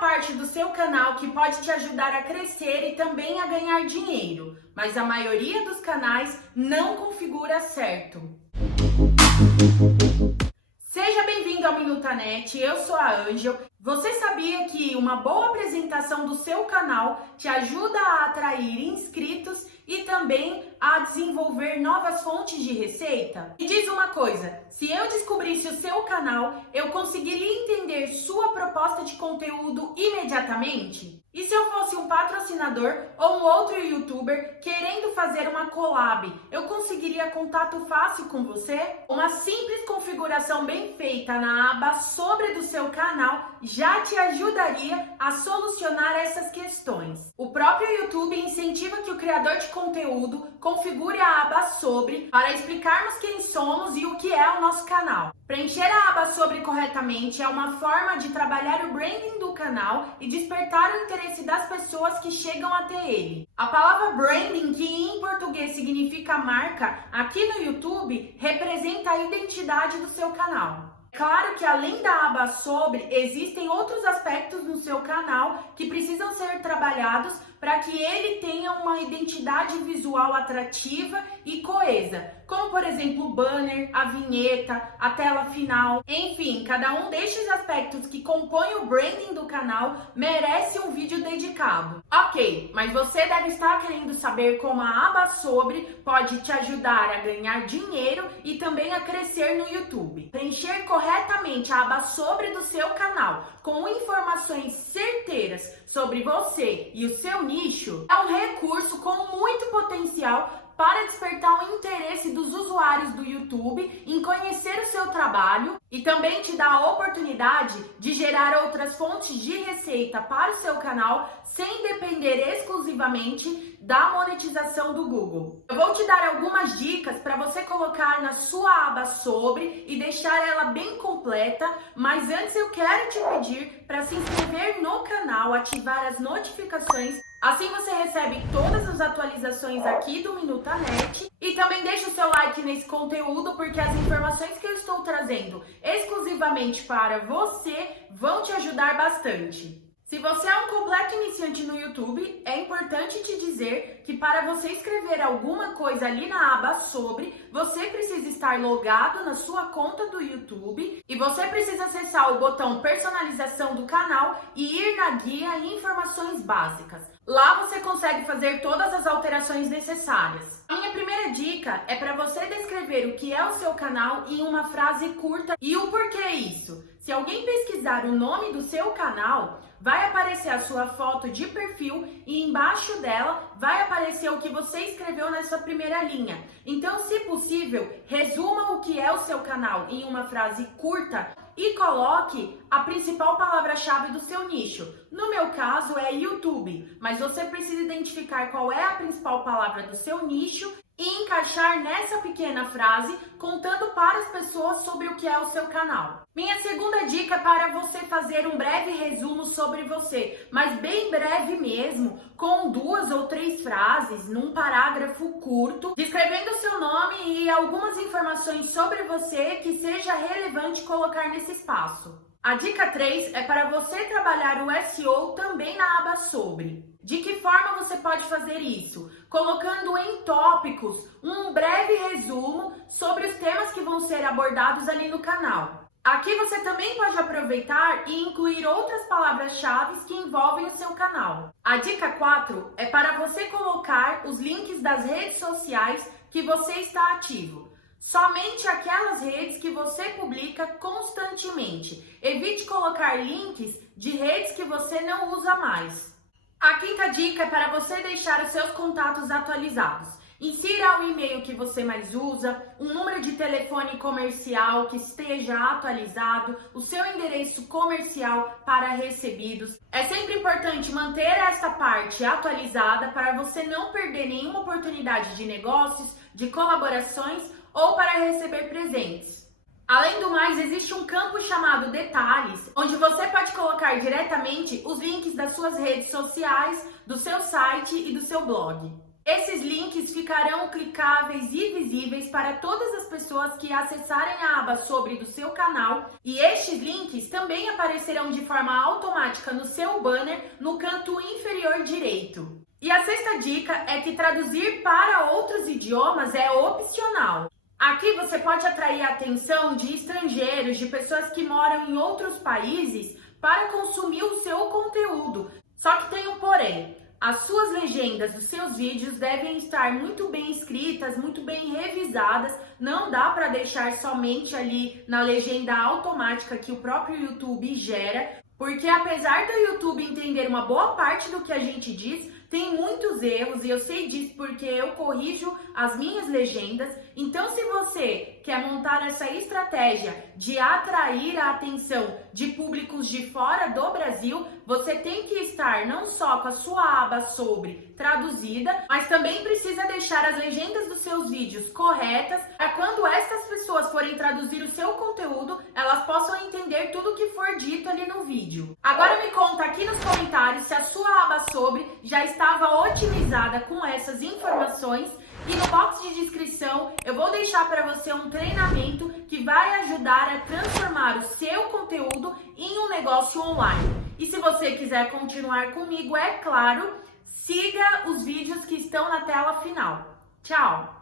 parte do seu canal que pode te ajudar a crescer e também a ganhar dinheiro, mas a maioria dos canais não configura certo. Seja bem-vindo ao Minutanet, eu sou a Ângel. Você sabia que uma boa apresentação do seu canal te ajuda a atrair inscritos e também a desenvolver novas fontes de receita? Me diz uma coisa, se eu descobrisse o seu canal, eu conseguiria entender sua proposta de conteúdo imediatamente? E se eu fosse um patrocinador ou um outro youtuber querendo fazer uma collab, eu conseguiria contato fácil com você? Uma simples configuração bem feita na aba Sobre do seu canal já te ajudaria a solucionar essas questões. O próprio YouTube incentiva que o criador de conteúdo configure a aba Sobre para explicarmos quem somos e o que é o nosso canal. Preencher a aba Sobre corretamente é uma forma de trabalhar o branding do canal e despertar o interesse das pessoas que chegam até ele. A palavra branding, que em português significa marca, aqui no YouTube representa a identidade do seu canal. Claro que além da aba Sobre, existem outros aspectos no seu canal que precisam ser trabalhados para que ele tenha uma identidade visual atrativa e coesa, como por exemplo o banner, a vinheta, a tela final, enfim, cada um destes aspectos que compõem o branding do canal merece um vídeo dedicado. Ok, mas você deve estar querendo saber como a aba Sobre pode te ajudar a ganhar dinheiro e também a crescer no YouTube. Preencher corretamente a aba Sobre do seu canal com informações certeiras sobre você e o seu nicho é um recurso com muito potencial para despertar o interesse dos usuários do YouTube em conhecer o seu trabalho e também te dá a oportunidade de gerar outras fontes de receita para o seu canal sem depender exclusivamente da monetização do Google. Eu vou te dar algumas dicas para você colocar na sua aba Sobre e deixar ela bem completa, mas antes eu quero te pedir para se inscrever no canal, ativar as notificações. Assim você recebe todas as atualizações aqui do Minutanet e também deixa o seu like nesse conteúdo, porque as informações que eu estou trazendo exclusivamente para você vão te ajudar bastante. Se você é um completo iniciante no YouTube, é importante te dizer que para você escrever alguma coisa ali na aba Sobre, você precisa estar logado na sua conta do YouTube e você precisa acessar o botão Personalização do canal e ir na guia Informações Básicas. Lá você consegue fazer todas as alterações necessárias. A minha primeira dica é para você descrever o que é o seu canal em uma frase curta e o porquê isso. Se alguém pesquisar o nome do seu canal, vai aparecer a sua foto de perfil e embaixo dela vai aparecer o que você escreveu nessa primeira linha. Então, se possível, resuma o que é o seu canal em uma frase curta e coloque a principal palavra-chave do seu nicho. No meu caso é YouTube, mas você precisa identificar qual é a principal palavra do seu nicho e encaixar nessa pequena frase, contando para as pessoas sobre o que é o seu canal. Minha segunda dica é para você fazer um breve resumo sobre você, mas bem breve mesmo, com 2 ou 3 frases, num parágrafo curto, descrevendo o seu nome e algumas informações sobre você que seja relevante colocar nesse espaço. A dica 3 é para você trabalhar o SEO também na aba Sobre. De que forma você pode fazer isso? Colocando em tópicos um breve resumo sobre os temas que vão ser abordados ali no canal. Aqui você também pode aproveitar e incluir outras palavras-chave que envolvem o seu canal. A dica 4 é para você colocar os links das redes sociais que você está ativo. Somente aquelas redes que você publica constantemente. Evite colocar links de redes que você não usa mais. A quinta dica é para você deixar os seus contatos atualizados. Insira o e-mail que você mais usa, um número de telefone comercial que esteja atualizado, o seu endereço comercial para recebidos. É sempre importante manter essa parte atualizada para você não perder nenhuma oportunidade de negócios, de colaborações ou para receber presentes. Além do mais, existe um campo chamado Detalhes, onde você pode colocar diretamente os links das suas redes sociais, do seu site e do seu blog. Esses links ficarão clicáveis e visíveis para todas as pessoas que acessarem a aba sobre do seu canal, e estes links também aparecerão de forma automática no seu banner no canto inferior direito. E a sexta dica é que traduzir para outros idiomas é opcional. Aqui você pode atrair a atenção de estrangeiros, de pessoas que moram em outros países para consumir o seu conteúdo. Só que tem um porém. As suas legendas dos seus vídeos devem estar muito bem escritas, muito bem revisadas. Não dá para deixar somente ali na legenda automática que o próprio YouTube gera, porque apesar do YouTube entender uma boa parte do que a gente diz, tem muitos erros, e eu sei disso porque eu corrijo as minhas legendas. Então, se você quer montar essa estratégia de atrair a atenção de públicos de fora do Brasil, você tem que estar não só com a sua aba sobre traduzida, mas também precisa deixar as legendas dos seus vídeos corretas, para quando essas pessoas forem traduzir o seu conteúdo, elas possam entender tudo o que for dito ali no vídeo. Agora me conta aqui nos comentários se a sua aba sobre já estava otimizada com essas informações, e no box de descrição eu vou deixar para você um treinamento que vai ajudar a transformar o seu conteúdo em um negócio online. E se você quiser continuar comigo, é claro, siga os vídeos que estão na tela final. Tchau!